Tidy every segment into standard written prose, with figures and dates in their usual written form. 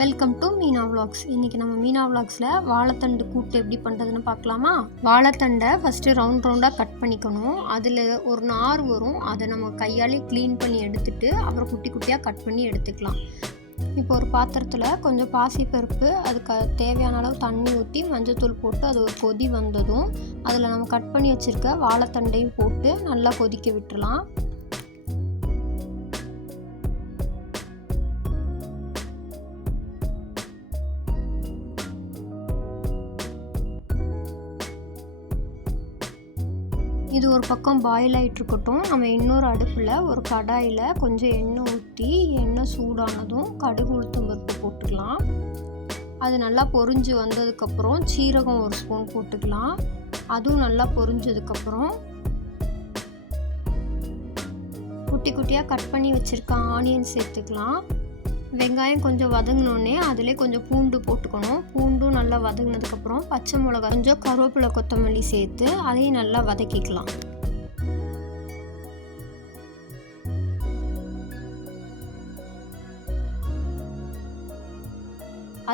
Welcome to Meena vlogs. இன்றைக்கி நம்ம மீனா விலாக்ஸில் வாழைத்தண்டு கூட்டு எப்படி பண்ணுறதுன்னு பார்க்கலாமா? வாழைத்தண்டை ஃபஸ்ட்டு ரவுண்டாக கட் பண்ணிக்கணும். அதில் ஒரு நார் வரும், அதை நம்ம கையாலே க்ளீன் பண்ணி எடுத்துட்டு அப்புறம் குட்டி குட்டியாக கட் பண்ணி எடுத்துக்கலாம். இப்போ ஒரு பாத்திரத்தில் கொஞ்சம் பாசிப்பருப்பு, அதுக்கு தேவையான அளவு தண்ணி ஊற்றி மஞ்சத்தூள் போட்டு அது ஒரு கொதி வந்ததும் அதில் நம்ம கட் பண்ணி வச்சுருக்க வாழைத்தண்டையும் போட்டு நல்லா கொதிக்க விட்டுறலாம். இது ஒரு பக்கம் பாயில் ஆகிட்டுருக்கட்டும். நம்ம இன்னொரு அடுப்பில் ஒரு கடாயில் கொஞ்சம் எண்ணெய் ஊற்றி எண்ணெய் சூடானதும் கடுகு உளுத்தம் பருப்பு போட்டுக்கலாம். அது நல்லா பொரிஞ்சு வந்ததுக்கப்புறம் சீரகம் ஒரு ஸ்பூன் போட்டுக்கலாம். அதுவும் நல்லா பொரிஞ்சதுக்கப்புறம் குட்டி குட்டியாக கட் பண்ணி வச்சுருக்க ஆனியன் சேர்த்துக்கலாம். வெங்காயம் கொஞ்சம் வதங்கினோடனே அதிலே கொஞ்சம் பூண்டு போட்டுக்கணும். பூண்டும் நல்லா வதங்கினதுக்கப்புறம் பச்சை மிளகாய், கொஞ்சம் கருவேப்பிலை, கொத்தமல்லி சேர்த்து அதையும் நல்லா வதக்கிக்கலாம்.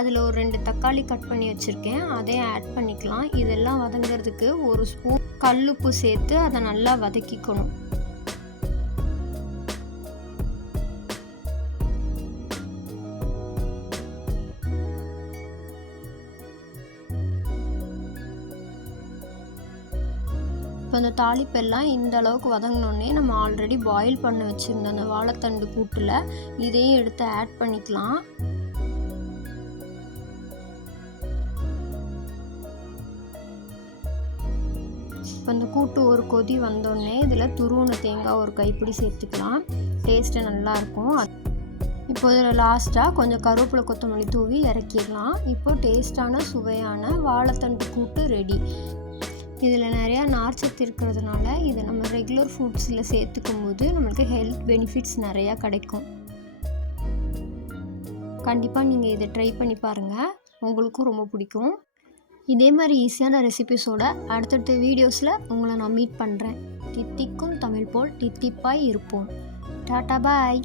அதில் ஒரு 2 தக்காளி கட் பண்ணி வச்சுருக்கேன், அதையும் ஆட் பண்ணிக்கலாம். இதெல்லாம் வதங்கிறதுக்கு ஒரு ஸ்பூன் கல்லுப்பு சேர்த்து அதை நல்லா வதக்கிக்கணும். இப்போ அந்த தாளிப்பெல்லாம் இந்த அளவுக்கு வதங்கினோடனே நம்ம ஆல்ரெடி பாயில் பண்ண வச்சுருந்த அந்த வாழைத்தண்டு கூட்டில் இதையும் எடுத்து ஆட் பண்ணிக்கலாம். இப்போ இந்த கூட்டு ஒரு கொதி வந்தோடனே இதில் துருவின தேங்காய் ஒரு கைப்பிடி சேர்த்துக்கலாம். டேஸ்ட்டு நல்லாயிருக்கும். இப்போ இதில் லாஸ்ட்டாக கொஞ்சம் கருவேப்பிலை, கொத்தமல்லி தூவி இறக்கிடலாம். இப்போ டேஸ்டான சுவையான வாழைத்தண்டு கூட்டு ரெடி. இதில் நிறையா நார்ச்சத்து இருக்கிறதுனால இதை நம்ம ரெகுலர் ஃபுட்ஸில் சேர்த்துக்கும் போது நம்மளுக்கு ஹெல்த் பெனிஃபிட்ஸ் நிறையா கிடைக்கும். கண்டிப்பாக நீங்கள் இதை ட்ரை பண்ணி பாருங்கள், உங்களுக்கும் ரொம்ப பிடிக்கும். இதே மாதிரி ஈஸியான ரெசிபிஸோட அடுத்தடுத்த வீடியோஸில் உங்களை நான் மீட் பண்ணுறேன். தித்திக்கும் தமிழ் போல் தித்திப்பாய் இருப்போம். டாட்டா பாய்.